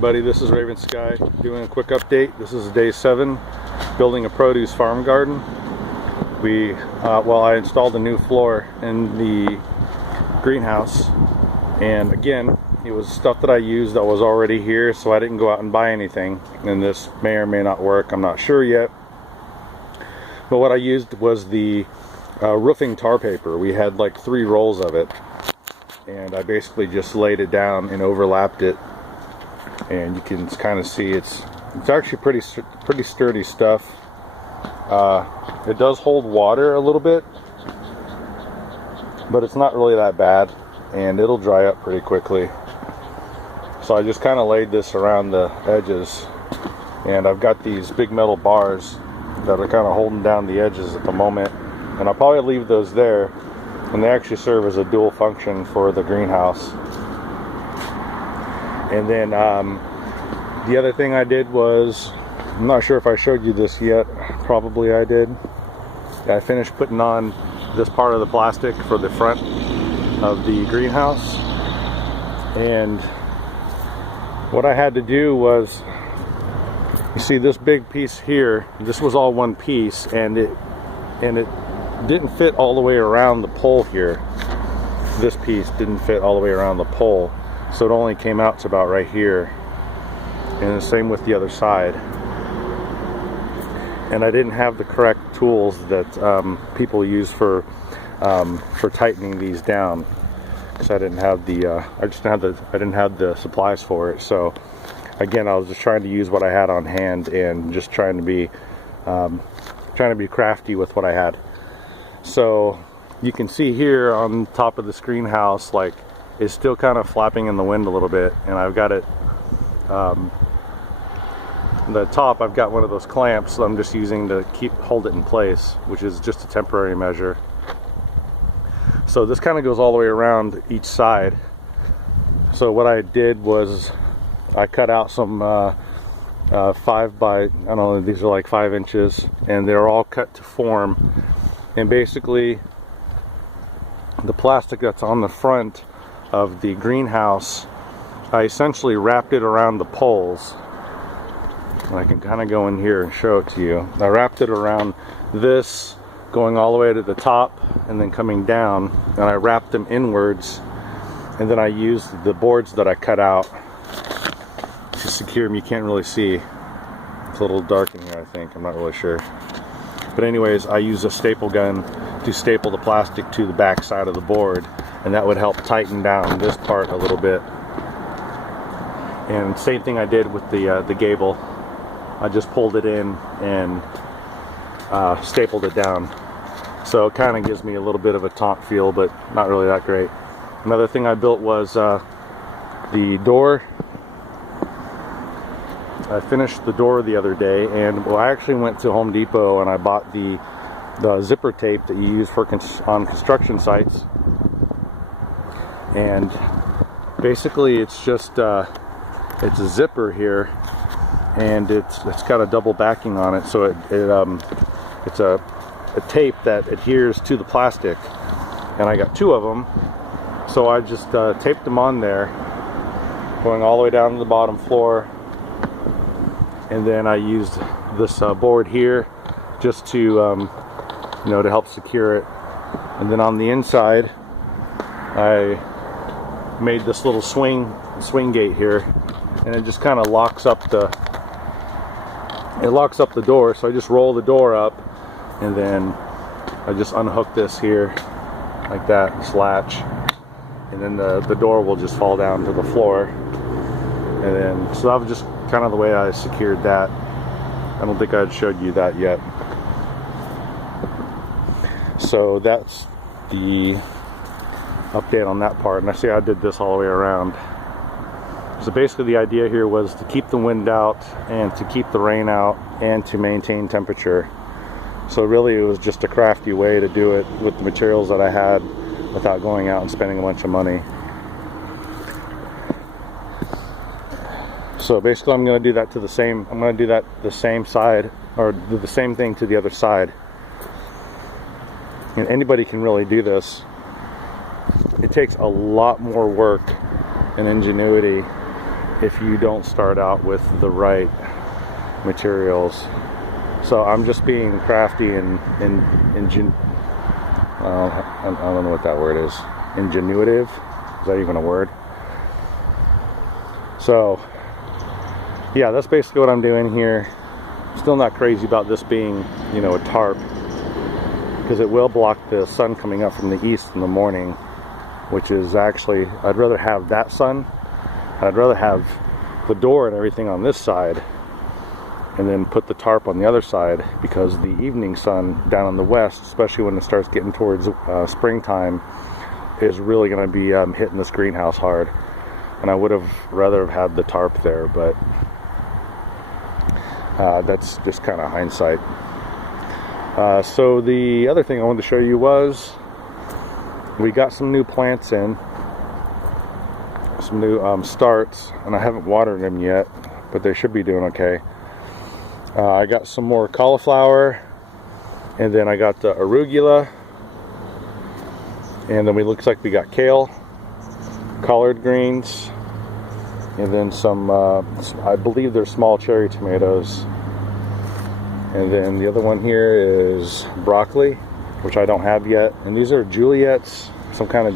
Buddy, this is RavenSky doing a quick update. This is day 7, building a produce farm garden. I installed a new floor in the greenhouse, and again, it was stuff that I used that was already here, so I didn't go out and buy anything, and this may or may not work, I'm not sure yet. But what I used was the roofing tar paper. We had like 3 rolls of it, and I basically just laid it down and overlapped it. And you can kind of see it's actually pretty sturdy stuff. It does hold water a little bit, but it's not really that bad, and it'll dry up pretty quickly. So I just kind of laid this around the edges, and I've got these big metal bars that are kind of holding down the edges at the moment, and I'll probably leave those there, and they actually serve as a dual function for the greenhouse. And then the other thing I did was, I'm not sure if I showed you this yet, probably I did. I finished putting on this part of the plastic for the front of the greenhouse, and what I had to do was, you see this big piece here, this was all one piece, and it didn't fit all the way around the pole here. This piece didn't fit all the way around the pole, so it only came out to about right here, and the same with the other side. And I didn't have the correct tools that people use for tightening these down, because I didn't have the I didn't have the supplies for it. So again, I was just trying to use what I had on hand and just trying to be crafty with what I had. So you can see here on top of this greenhouse, like, it's still kind of flapping in the wind a little bit, and I've got it the top, I've got one of those clamps that I'm just using to hold it in place, which is just a temporary measure. So this kind of goes all the way around each side. So what I did was I cut out some 5 by, I don't know, these are like 5 inches, and they're all cut to form. And basically the plastic that's on the front of the greenhouse, I essentially wrapped it around the poles. And I can kind of go in here and show it to you. I wrapped it around this, going all the way to the top and then coming down, and I wrapped them inwards, and then I used the boards that I cut out to secure them. You can't really see, it's a little dark in here, I think, I'm not really sure. But anyways, I used a staple gun to staple the plastic to the back side of the board, and that would help tighten down this part a little bit. And same thing I did with the gable. I just pulled it in and stapled it down. So it kind of gives me a little bit of a taunt feel, but not really that great. Another thing I built was the door. I finished the door the other day, and I actually went to Home Depot and I bought the zipper tape that you use for on construction sites. And basically it's just it's a zipper here, and it's got a double backing on it, so it's a tape that adheres to the plastic, and I got 2 of them, so I just taped them on there, going all the way down to the bottom floor. And then I used this board here just to to help secure it. And then on the inside I made this little swing gate here, and it just kind of locks up the door. So I just roll the door up, and then I just unhook this here like that, this latch, and then the door will just fall down to the floor. And then, so that was just kind of the way I secured that. I don't think I showed you that yet. So that's the update on that part. And I see I did this all the way around. So basically the idea here was to keep the wind out and to keep the rain out and to maintain temperature. So really it was just a crafty way to do it with the materials that I had without going out and spending a bunch of money. So basically I'm going to do that to the same, I'm going to do that the same side, or do the same thing to the other side. And anybody can really do this. It takes a lot more work and ingenuity if you don't start out with the right materials. So I'm just being crafty and I don't know what that word is. Ingenuitive? Is that even a word? So yeah, that's basically what I'm doing here. Still not crazy about this being, you know, a tarp, because it will block the sun coming up from the east in the morning, which is actually, I'd rather have that sun. I'd rather have the door and everything on this side and then put the tarp on the other side, because the evening sun down in the west, especially when it starts getting towards springtime, is really going to be hitting this greenhouse hard. And I would have rather have had the tarp there, but that's just kind of hindsight. So the other thing I wanted to show you was we got some new plants in, some new starts, and I haven't watered them yet, but they should be doing okay. I got some more cauliflower, and then I got the arugula, and then looks like we got kale, collard greens, and then some, I believe they're small cherry tomatoes. And then the other one here is broccoli, which I don't have yet. And these are Juliets, some kind of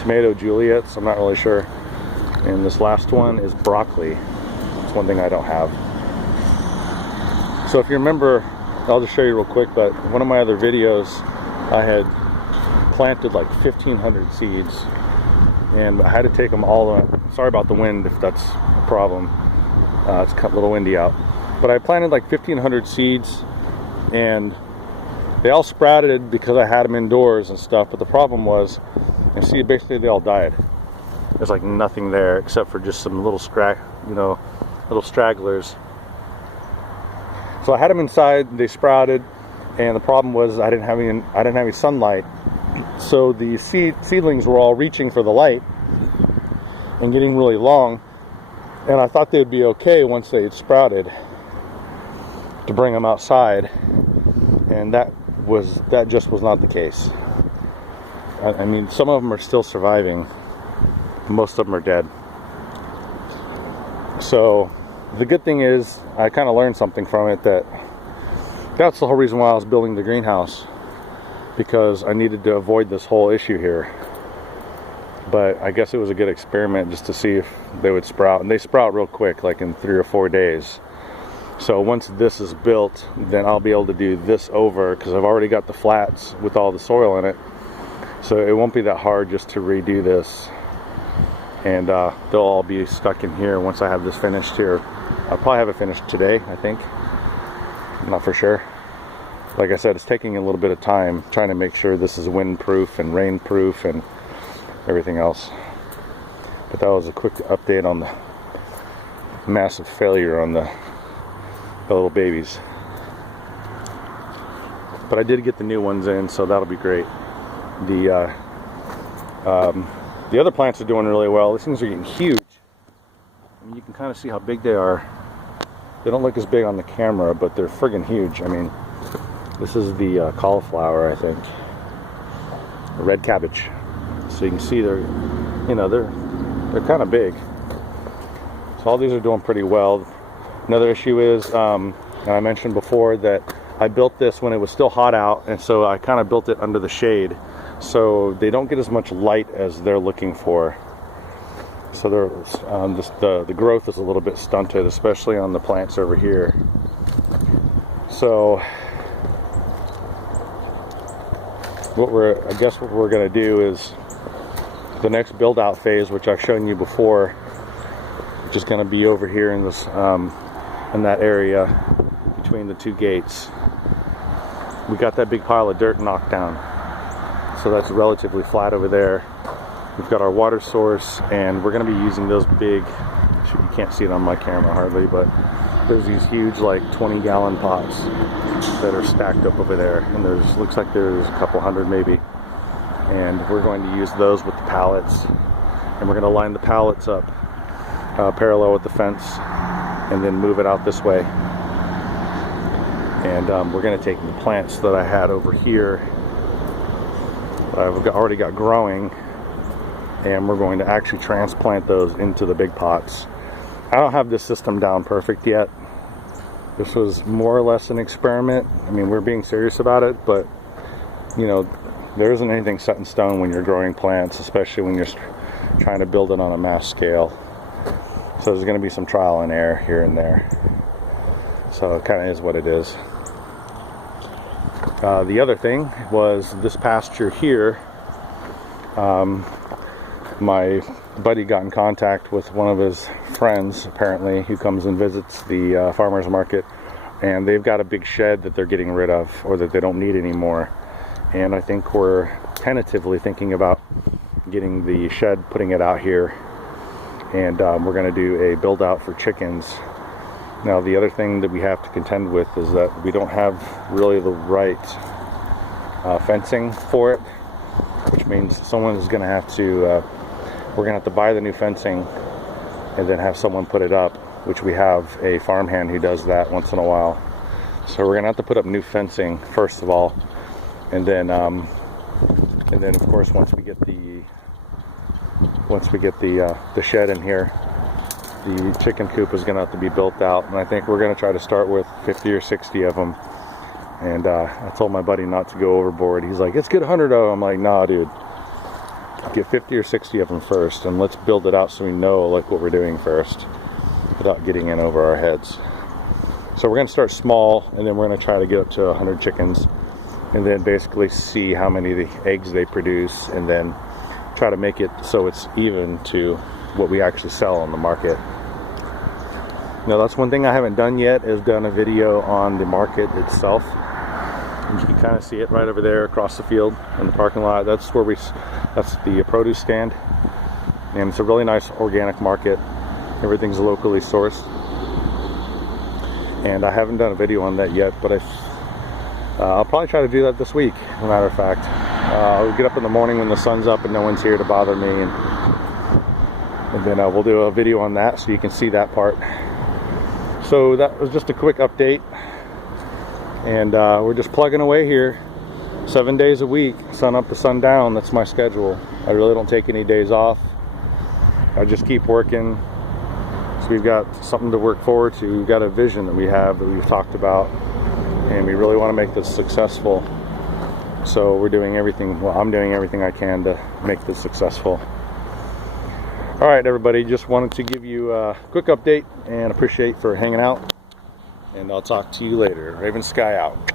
tomato Juliets, I'm not really sure. And this last one is broccoli. It's one thing I don't have. So if you remember, I'll just show you real quick, but one of my other videos, I had planted like 1,500 seeds. And I had to take them all, sorry about the wind if that's a problem. It's a little windy out. But I planted like 1,500 seeds, and they all sprouted because I had them indoors and stuff. But the problem was, you see, basically they all died. There's like nothing there except for just some little little stragglers. So I had them inside, they sprouted, and the problem was I didn't have any sunlight. So the seedlings were all reaching for the light and getting really long, and I thought they'd be okay once they had sprouted to bring them outside, and that just was not the case. I mean, some of them are still surviving, most of them are dead. So the good thing is I kind of learned something from it, that's the whole reason why I was building the greenhouse, because I needed to avoid this whole issue here. But I guess it was a good experiment just to see if they would sprout, and they sprout real quick, like in 3 or 4 days. So once this is built, then I'll be able to do this over, because I've already got the flats with all the soil in it. So it won't be that hard just to redo this. And they'll all be stuck in here once I have this finished here. I'll probably have it finished today, I think. I'm not for sure. Like I said, it's taking a little bit of time trying to make sure this is windproof and rainproof and everything else. But that was a quick update on the massive failure on the little babies. But I did get the new ones in, so that'll be great. The other plants are doing really well. These things are getting huge. I mean, you can kind of see how big they are. They don't look as big on the camera, but they're friggin' huge. I mean, this is the cauliflower, I think. The red cabbage. So you can see they're kind of big. So all these are doing pretty well. Another issue is, and I mentioned before that I built this when it was still hot out, and so I kind of built it under the shade, so they don't get as much light as they're looking for. So the growth is a little bit stunted, especially on the plants over here. So what we're going to do is the next build out phase, which I've shown you before, which is going to be over here in this in that area between the two gates. We got that big pile of dirt knocked down, so that's relatively flat over there. We've got our water source, and we're going to be using those big, you can't see it on my camera hardly, but there's these huge like 20-gallon pots that are stacked up over there, and looks like there's a couple hundred maybe, and we're going to use those with the pallets, and we're going to line the pallets up parallel with the fence and then move it out this way. And we're going to take the plants that I had over here that I've already got growing, and we're going to actually transplant those into the big pots. I don't have this system down perfect yet. This was more or less an experiment. I mean, we're being serious about it, but you know, there isn't anything set in stone when you're growing plants, especially when you're trying to build it on a mass scale. So there's going to be some trial and error here and there. So it kind of is what it is. The other thing was this pasture here. My buddy got in contact with one of his friends, apparently, who comes and visits the farmer's market, and they've got a big shed that they're getting rid of, or that they don't need anymore. And I think we're tentatively thinking about getting the shed, putting it out here, and we're going to do a build out for chickens. Now the other thing that we have to contend with is that we don't have really the right fencing for it, which means someone is going to have to we're going to have to buy the new fencing and then have someone put it up, which we have a farmhand who does that once in a while. So we're going to have to put up new fencing first of all, and then of course once we get the shed in here, the chicken coop is going to have to be built out, and I think we're going to try to start with 50 or 60 of them. And I told my buddy not to go overboard. He's like, let's get 100 of them. I'm like, nah, dude. Get 50 or 60 of them first, and let's build it out so we know like what we're doing first without getting in over our heads. So we're going to start small, and then we're going to try to get up to 100 chickens, and then basically see how many of the eggs they produce, and then try to make it so it's even to what we actually sell on the market. Now that's one thing I haven't done yet, is done a video on the market itself. And you can kind of see it right over there across the field in the parking lot. That's where that's the produce stand, and it's a really nice organic market. Everything's locally sourced, and I haven't done a video on that yet, but I'll probably try to do that this week. As a matter of fact, I'll get up in the morning when the sun's up and no one's here to bother me, and then we'll do a video on that so you can see that part. So that was just a quick update, and we're just plugging away here 7 days a week, sun up to sundown. That's my schedule. I really don't take any days off. I just keep working. So we've got something to work forward to. We've got a vision that we've talked about, and we really want to make this successful. So we're doing everything, well, I'm doing everything I can to make this successful. All right, everybody, just wanted to give you a quick update and appreciate for hanging out. And I'll talk to you later. RavenSky out.